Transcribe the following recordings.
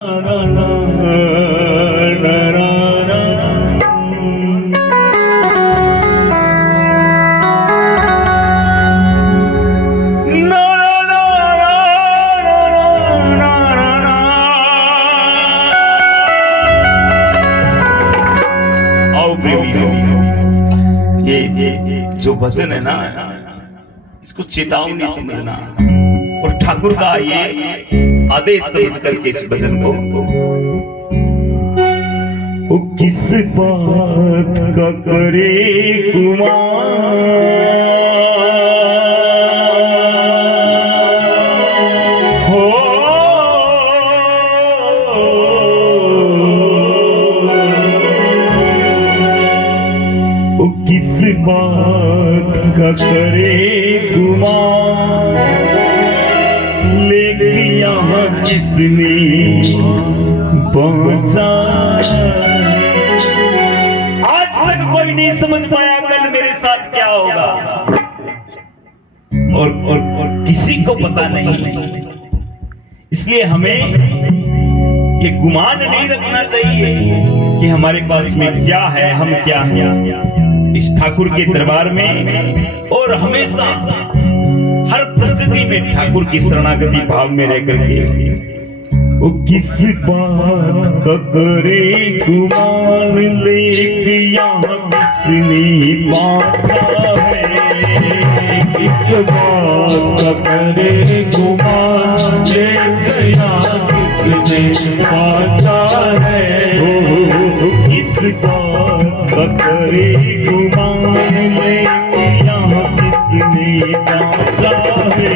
जो भजन है ना, इसको चेतावनी समझना और ठाकुर का ये आदेश समझ करके इस भजन को वो किस बात का करे गुमान हो, वो किस बात का करे गुमान, लेके यहाँ किसने पहुंचा। आज तक कोई नहीं समझ पाया कल मेरे साथ क्या होगा, और किसी को पता नहीं। इसलिए हमें ये गुमान नहीं रखना चाहिए कि हमारे पास में क्या है, हम क्या हैं इस ठाकुर के दरबार में। और हमेशा हर परिस्थिति में ठाकुर की शरणागति भाव में रह करके वो किस बात का करे गुमान, लेके यहाँ किसने बांधा है। किस बात का करे गुमान, लेके यहाँ किसने बांधा है। किस बात का करे गुमान, लेके यहाँ किसने बांधा है।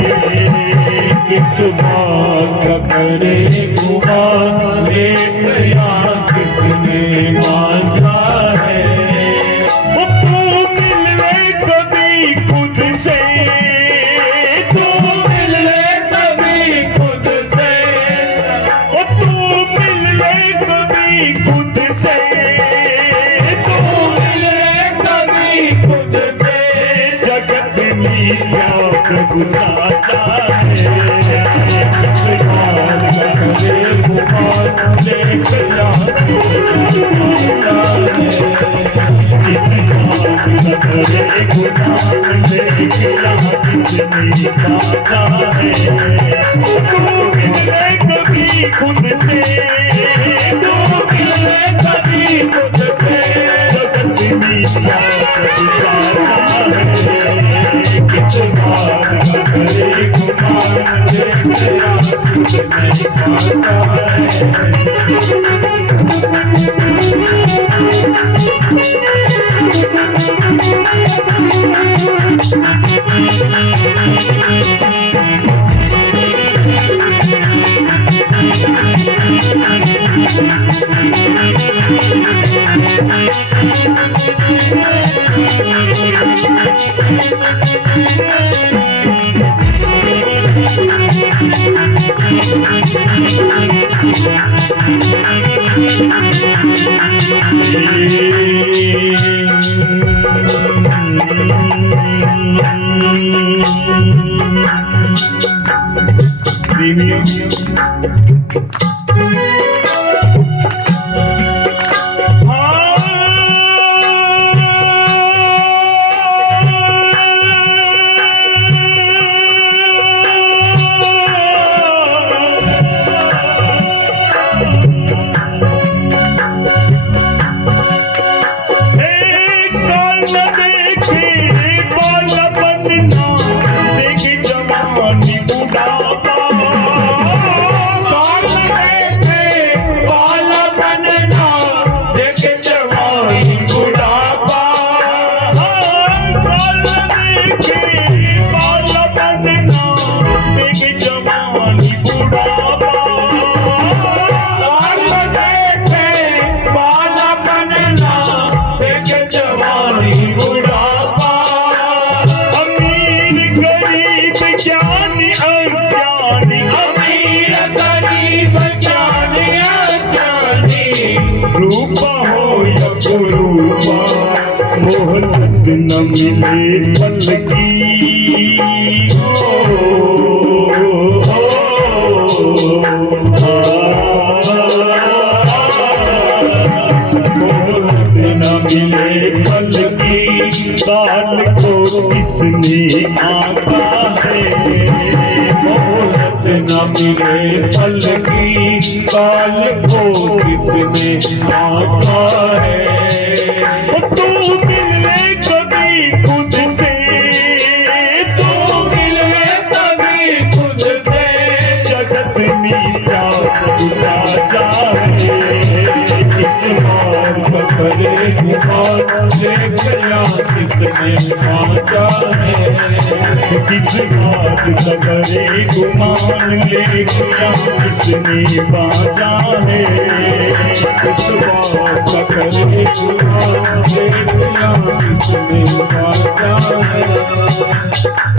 किस बात का करे गुमान, लेके यहाँ किसने बांधा है। वो तू मिल ले कभी खुद से, तू मिल ले कभी खुद से, वो तू मिल ले कभी खुद से, तू मिल ले कभी खुद से। जगत में क्या गुजारा है, कभी खुद से, तो कभी खुद से। जगत में क्या गुजारा है, किस बात का करे गुमान, लेके यहाँ किसने बांधा है। मोहब्बत न मिले पल की हो, किसने आका है, मोहलत न मिले पल की, काल को किसने आका है। तू मिल ले कभी खुद से, तू मिल ले कभी खुद से, जगत में क्या साजा है। किस बार करे गुमान ले गया किसने आजा है, किस बात करे गुमान ले गया किसने बाजा है, किस बात करे गुमान ले गया किसने बाजा है।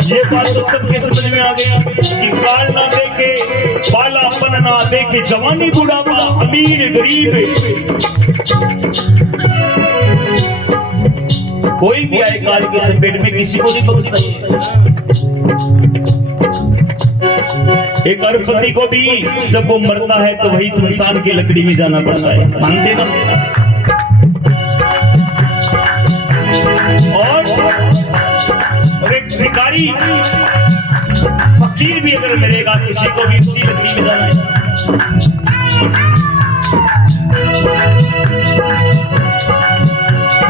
ये बात तो सबके समझ में आ गई कि काल ना देखे, बालापन ना देखे, जवानी बुढ़ापा, अमीर गरीब, कोई भी आए काल के चपेट में किसी को नहीं बख्शता है। एक अरबपति को भी जब वो मरता है तो वही शमशान की लकड़ी में जाना पड़ता है, मानते ना। और एक भिखारी फकीर भी अगर मरेगा किसी को भी उसी लकड़ी में जाना है।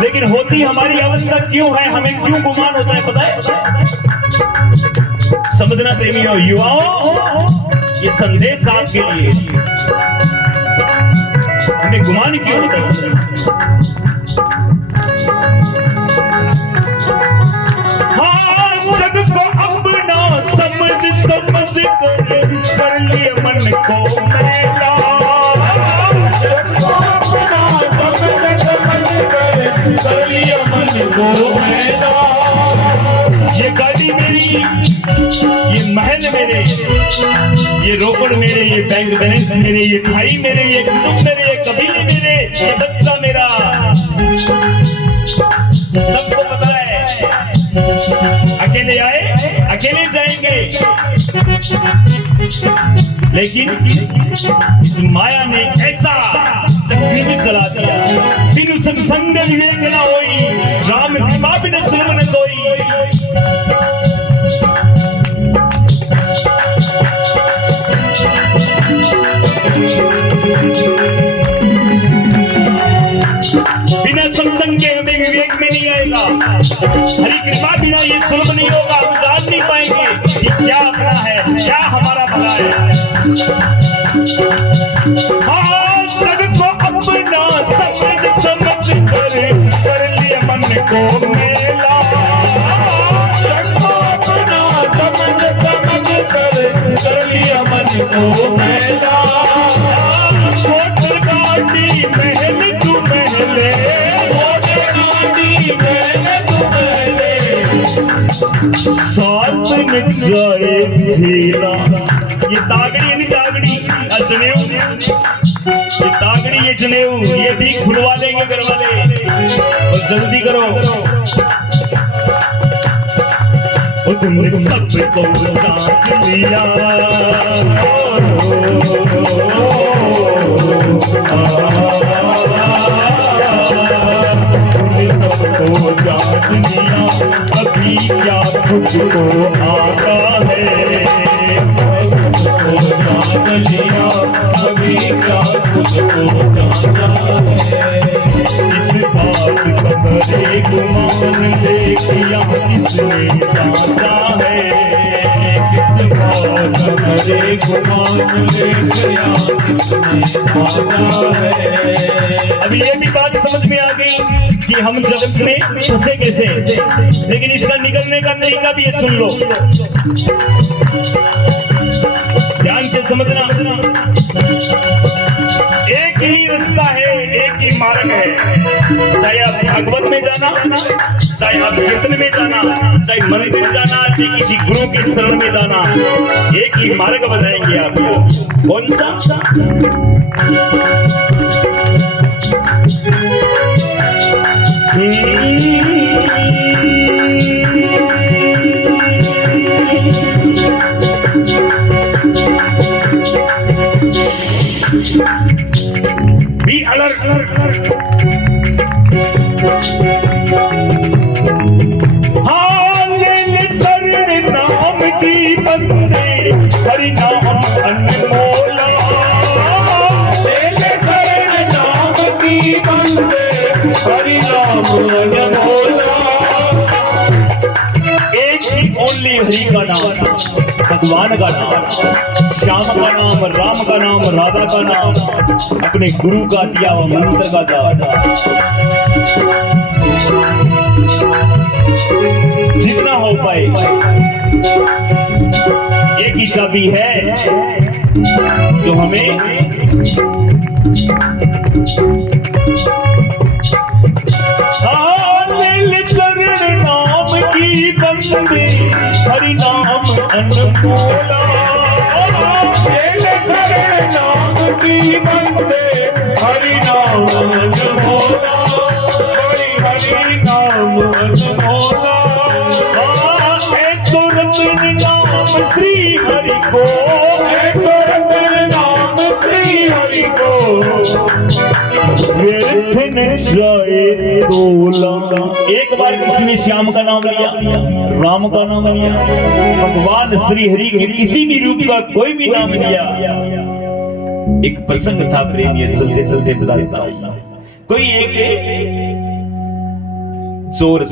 लेकिन होती हमारी अवस्था क्यों है, हमें क्यों गुमान होता है पता है? समझना प्रेमियों, युवाओं, ये संदेश आपके लिए, हमें गुमान क्यों होता है? हाँ, जग को अपना समझ समझ कर लिए मन को मैला, ये गाड़ी मेरी, ये महल मेरे, ये रोकड़ मेरे, ये बैंक बैलेंस मेरे, ये भाई मेरे, ये कुटुंब मेरे, ये कबीले मेरे, ये बच्चा मेरा, सबको पता है। अकेले आए अकेले जाएंगे, लेकिन इस माया ने ऐसा चक्री में चला दिया, बिनु सत्संग विवेक न होई, राम कृपा बिन सुन मन सोई। बिना सत्संग के हमें विवेक में नहीं आएगा, हरि कृपा बिना ये सुलभ नहीं होगा, हम जान नहीं पाएंगे कि क्या अपना है, क्या हमारा भला है। हाँ, जग को अपना समझ समझ कर लिए मन को मेला, जग को अपना समझ समझ कर लिया मन को मेला। मोटर गाड़ी महल तू महले, मोटर गाड़ी महल तू महले, साथ में जाए खेला। ये तागड़ी है, नहीं तागड़ी, जनेऊ, ये तागड़ी, ये जनेऊ, ये भी खुलवा देंगे घर वाले, और जल्दी करो। तुमने सबको जांच लिया, तुमने सबको जांच लिया, अभी क्या तुझको आता है, जान लिया अभी क्या तुझको जाना है। इस बात कमरे गुमान ले किया किसने जांचा है, किस बात कमरे गुमान ले गया किसने जांचा है। अब ये भी बात समझ में आ गई कि हम जगत में फंसे कैसे, लेकिन इसका निकलने का तरीका भी ये सुन लो, ध्यान से समझना। एक ही रास्ता है, एक ही मार्ग है, चाहे आप भागवत में जाना, चाहे आप कीर्तन में जाना, चाहे मंदिर जाना, चाहे किसी गुरु की शरण में जाना, एक ही मार्ग बताएंगे आपको। कौन सा? Be alert. हाँ, ले भगवान का नाम, श्याम का नाम, राम का नाम, राधा का नाम, अपने गुरु का दिया हुआ मंत्र का जाप। जितना हो पाए, एक ही चाबी है जो हमें नाम की बंदे, हरि नाम अनमोला, नाम की बंदे, हरि नाम अनमोला, हरि नाम अनमोला, नाम श्री हरि को, नाम श्री हरि को, व्यर्थ न जाए तोला। एक बार किसी ने श्याम का नाम लिया, राम का नाम लिया, भगवान श्री हरि के किसी भी रूप का कोई भी नाम लिया। एक प्रसंग था प्रेमी, चलते चलते बताता हूं। कोई एक चोर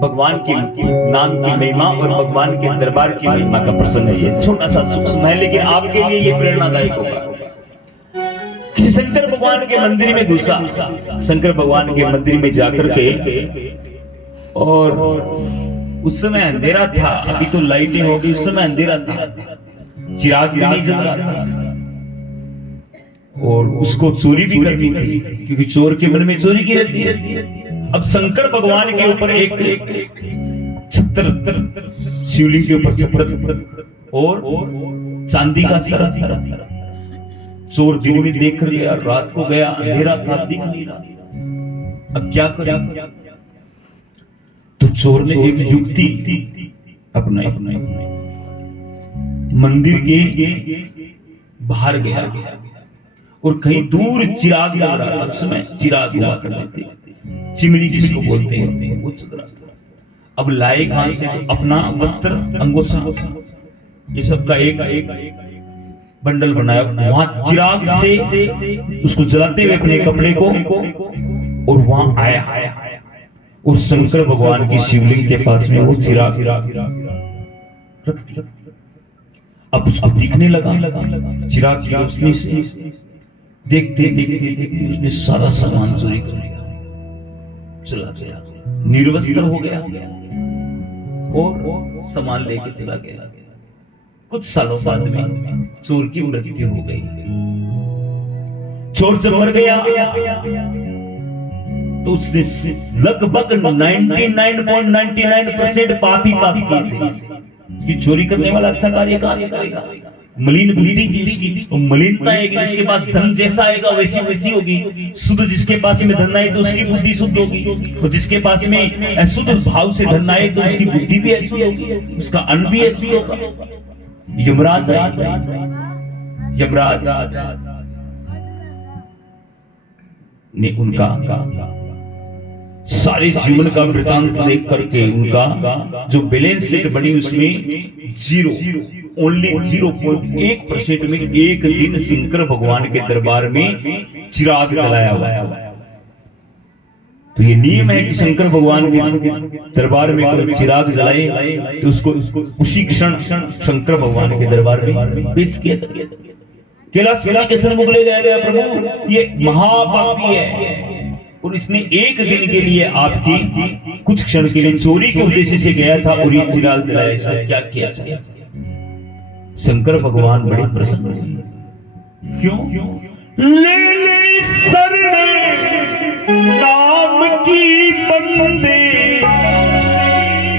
भगवान की नाम की महिमा और भगवान के दरबार की महिमा का प्रसंग है। ये छोटा सा सूक्ष्म है, लेकिन आपके लिए ये प्रेरणादायक होगा। किसी शंकर भगवान के मंदिर में घुसा, शंकर भगवान के मंदिर में जाकर के, और उस समय अंधेरा था, अभी तो लाइटें हो गई, उस समय अंधेरा था, चिराग भी नहीं जल रहा था, और उसको चोरी भी करनी थी, क्योंकि चोर के मन में चोरी की रहती है। अब शंकर भगवान के ऊपर एक छत्र, शिवलिंग के ऊपर छत्र और चांदी का सर। चोर दिन में देख कर गया, रात को गया, अंधेरा था, दिख नहीं रहा। अब क्या करे? तो चोर ने एक युक्ति अपनाई। मंदिर के बाहर गया और कहीं दूर चिराग जल रहा था। उस समय चिराग हुआ करते थे, चिमनी जिसको बोलते हैं, वो चल रहा था। अब लाए कहां से? तो अपना वस्त्र, अंगोछा, ये सब का एक बंडल बनाया, वहां चिराग से उसको जलाते हुए अपने कपड़े को, और वहां आया और शंकर भगवान की शिवलिंग के पास में वो चिराग रख दिया। अब उसको दिखने लगा, चिराग की रोशनी से देखते देखते देखते उसने सारा सामान चोरी कर लिया, चला गया, निर्वस्त्र हो गया और सामान लेके चला गया। कुछ सालों बाद में चोर की मृत्यु हो गई। चोर जब मर गया तो उसने लगभग 99.99% पाप ही पाप किए थे। कि चोरी करने वाला अच्छा कार्य कहां से करेगा? मलिन बुद्धि थी उसकी, और मलिनता है कि जिसके पास धन जैसा आएगा वैसी बुद्धि होगी। शुद्ध जिसके पास में धन आए तो उसकी बुद्धि शुद्ध होगी, और जिसके पास में अशुद्ध भाव से धन आए तो उसकी बुद्धि भी अशुद्ध होगी, उसका अन्न भी अशुद्ध होगा। यमराज ने उनका सारे जीवन का वृतांत देख करके उनका जो बैलेंस शीट बनी उसमें जीरो, ओनली 0.1% में एक दिन शंकर भगवान के दरबार में चिराग जलाया हुआ है। तो ये नियम है कि शंकर भगवान के दरबार में कोई चिराग जलाए तो उसको उसी क्षण शंकर भगवान के दरबार में पेश किया जाए। कैलाश के सन्मुख ले जाया गया, प्रभु ये महापापी है और इसने एक दिन के लिए आपकी कुछ क्षण के लिए चोरी के उद्देश्य से गया था और ये चिराग जलाया, इसका क्या किया जाए? शंकर भगवान बड़े प्रसन्न हुए। क्यों? ले शरण नाम की बंदे,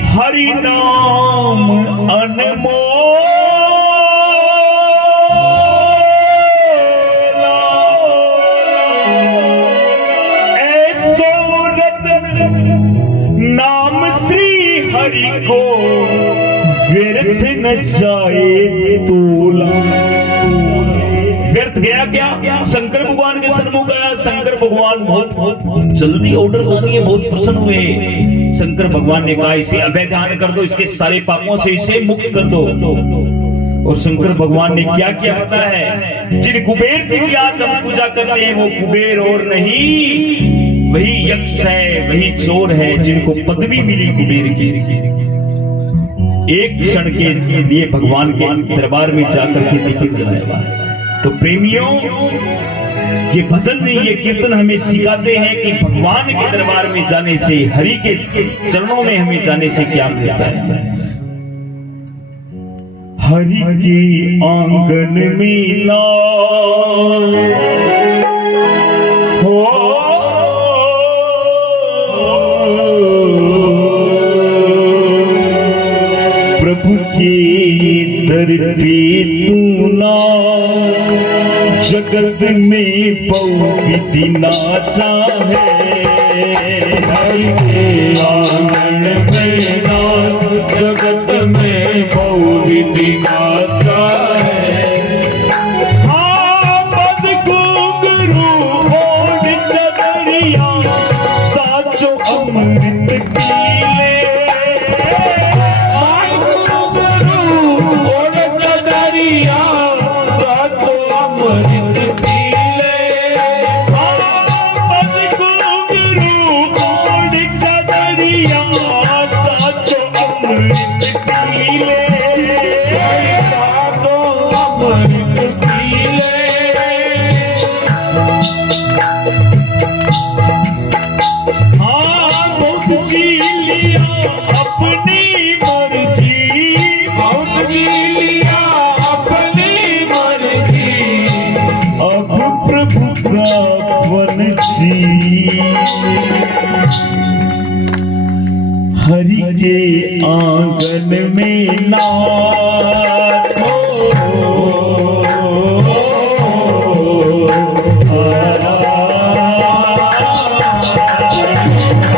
हरि नाम अनमोल, नाम श्री हरि को व्यर्थ न जाए तोला। व्यर्थ गया क्या? शंकर भगवान के सन्मुख गया। शंकर भगवान बहुत जल्दी ऑर्डर कर दिए, बहुत प्रसन्न हुए। शंकर भगवान ने कहा इसे अभय ध्यान कर दो, इसके सारे पापों से इसे मुक्त कर दो। और शंकर भगवान ने क्या किया पता है? जिन कुबेर जी की आज हम पूजा करते हैं वो कुबेर और नहीं, वही यक्ष है, वही चोर है जिनको पदवी मिली कुबेर की। एक क्षण के लिए भगवान के दरबार में जाकर के दीपक जलाया। तो प्रेमियों, ये भजन ये कीर्तन हमें सिखाते हैं कि भगवान के दरबार में जाने से, हरि के चरणों में हमें जाने से क्या मिलता है। हरि के आंगन में ना हो, प्रभु के दर पे तू ना, जगत में पवित्र ना चाहे। हरि के आंगन में नाथ, जगत में पवित्र ना है। हाँ पद घुंघरू ओढ़ चदरिया, साचो अमृत पीले। हरि के आंगन में नाथ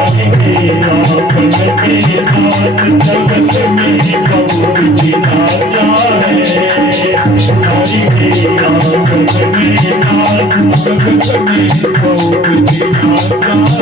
हरि के आंगन में नाथ, जगत में पवित्र ना जाए। हरि के आंगन में नाथ, जगत में पवित्र ना जाए।